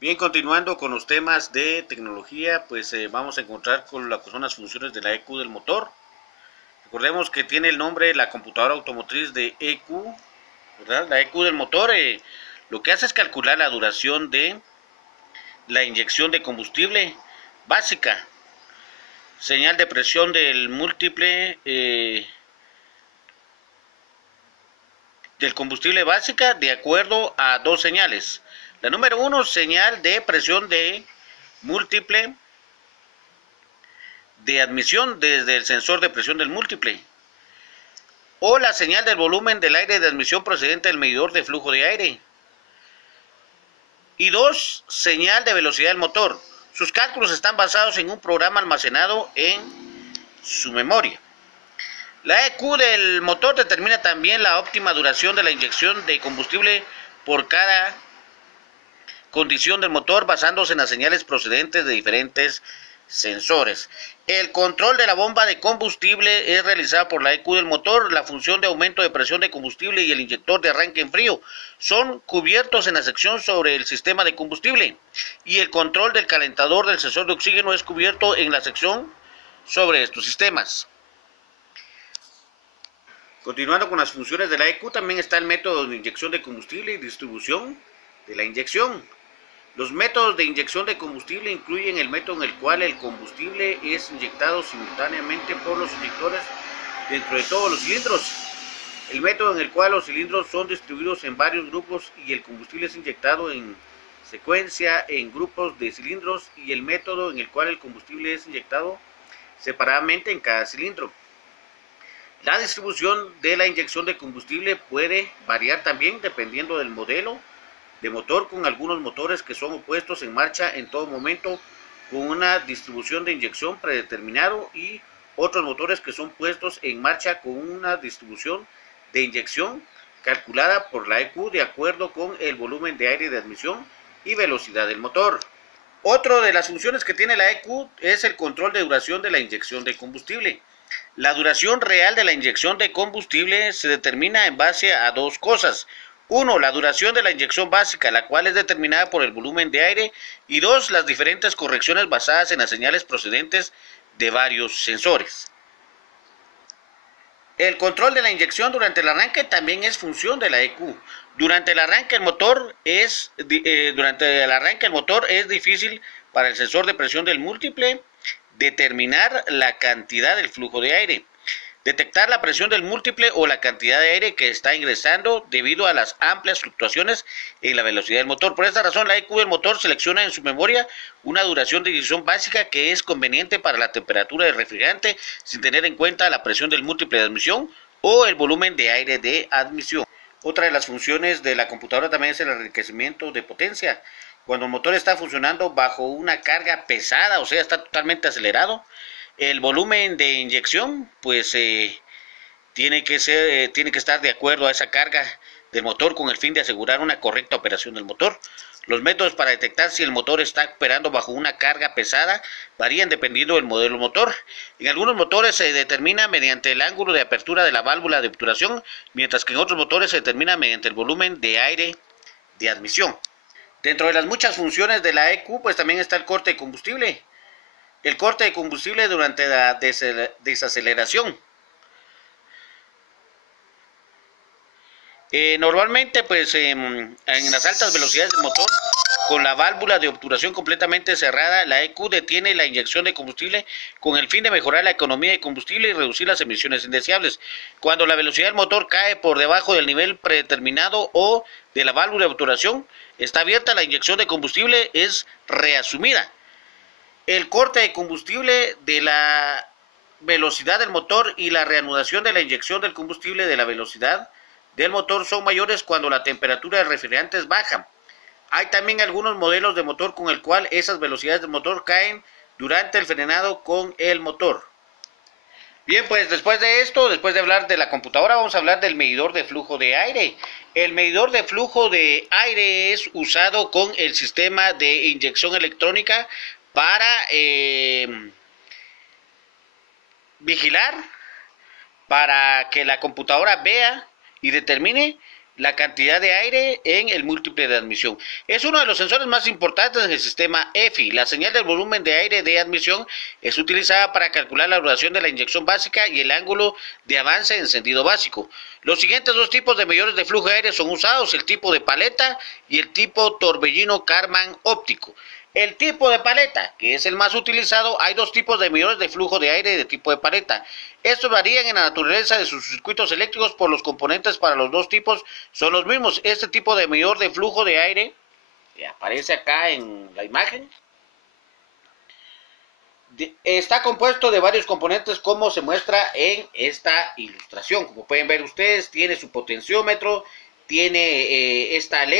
Bien, continuando con los temas de tecnología, pues vamos a encontrar con lo que son las funciones de la EQ del motor. Recordemos que tiene el nombre la computadora automotriz de EQ, ¿verdad? La EQ del motor lo que hace es calcular la duración de la inyección de combustible básica, señal de presión del múltiple del combustible básica de acuerdo a dos señales. La número uno, señal de presión de múltiple de admisión desde el sensor de presión del múltiple, o la señal del volumen del aire de admisión procedente del medidor de flujo de aire. Y dos, señal de velocidad del motor. Sus cálculos están basados en un programa almacenado en su memoria. La EQ del motor determina también la óptima duración de la inyección de combustible por cada condición del motor, basándose en las señales procedentes de diferentes sensores. El control de la bomba de combustible es realizado por la EQ del motor. La función de aumento de presión de combustible y el inyector de arranque en frío son cubiertos en la sección sobre el sistema de combustible, y el control del calentador del sensor de oxígeno es cubierto en la sección sobre estos sistemas. Continuando con las funciones de la EQ, también está el método de inyección de combustible y distribución de la inyección. Los métodos de inyección de combustible incluyen el método en el cual el combustible es inyectado simultáneamente por los inyectores dentro de todos los cilindros, el método en el cual los cilindros son distribuidos en varios grupos y el combustible es inyectado en secuencia en grupos de cilindros, y el método en el cual el combustible es inyectado separadamente en cada cilindro. La distribución de la inyección de combustible puede variar también dependiendo del modelo de motor, con algunos motores que son puestos en marcha en todo momento con una distribución de inyección predeterminado, y otros motores que son puestos en marcha con una distribución de inyección calculada por la EQ de acuerdo con el volumen de aire de admisión y velocidad del motor. Otra de las funciones que tiene la EQ es el control de duración de la inyección de combustible. La duración real de la inyección de combustible se determina en base a dos cosas. Uno, la duración de la inyección básica, la cual es determinada por el volumen de aire, y dos, las diferentes correcciones basadas en las señales procedentes de varios sensores. El control de la inyección durante el arranque también es función de la EQ. Durante el arranque el motor es difícil para el sensor de presión del múltiple determinar la cantidad del flujo de aire, detectar la presión del múltiple o la cantidad de aire que está ingresando debido a las amplias fluctuaciones en la velocidad del motor. Por esta razón, la EQ del motor selecciona en su memoria una duración de inyección básica que es conveniente para la temperatura del refrigerante, sin tener en cuenta la presión del múltiple de admisión o el volumen de aire de admisión. Otra de las funciones de la computadora también es el enriquecimiento de potencia. Cuando el motor está funcionando bajo una carga pesada, o sea, está totalmente acelerado, el volumen de inyección pues tiene que estar de acuerdo a esa carga del motor, con el fin de asegurar una correcta operación del motor. Los métodos para detectar si el motor está operando bajo una carga pesada varían dependiendo del modelo motor. En algunos motores se determina mediante el ángulo de apertura de la válvula de obturación, mientras que en otros motores se determina mediante el volumen de aire de admisión. Dentro de las muchas funciones de la EQ, pues también está el corte de combustible. El corte de combustible durante la desaceleración. Normalmente, pues en las altas velocidades del motor, con la válvula de obturación completamente cerrada, la EQ detiene la inyección de combustible con el fin de mejorar la economía de combustible y reducir las emisiones indeseables. Cuando la velocidad del motor cae por debajo del nivel predeterminado o de la válvula de obturación está abierta, la inyección de combustible es reasumida. El corte de combustible de la velocidad del motor y la reanudación de la inyección del combustible de la velocidad del motor son mayores cuando la temperatura del refrigerante es baja. Hay también algunos modelos de motor con el cual esas velocidades del motor caen durante el frenado con el motor. Bien, pues después de esto, después de hablar de la computadora, vamos a hablar del medidor de flujo de aire. El medidor de flujo de aire es usado con el sistema de inyección electrónica para vigilar, para que la computadora vea y determine la cantidad de aire en el múltiple de admisión. Es uno de los sensores más importantes en el sistema EFI. La señal del volumen de aire de admisión es utilizada para calcular la duración de la inyección básica y el ángulo de avance de encendido básico. Los siguientes dos tipos de medidores de flujo de aire son usados, el tipo de paleta y el tipo torbellino Karman óptico. El tipo de paleta, que es el más utilizado, hay dos tipos de medidores de flujo de aire de tipo de paleta. Estos varían en la naturaleza de sus circuitos eléctricos, por los componentes para los dos tipos son los mismos. Este tipo de medidor de flujo de aire, que aparece acá en la imagen, está compuesto de varios componentes como se muestra en esta ilustración. Como pueden ver ustedes, tiene su potenciómetro, tiene esta LED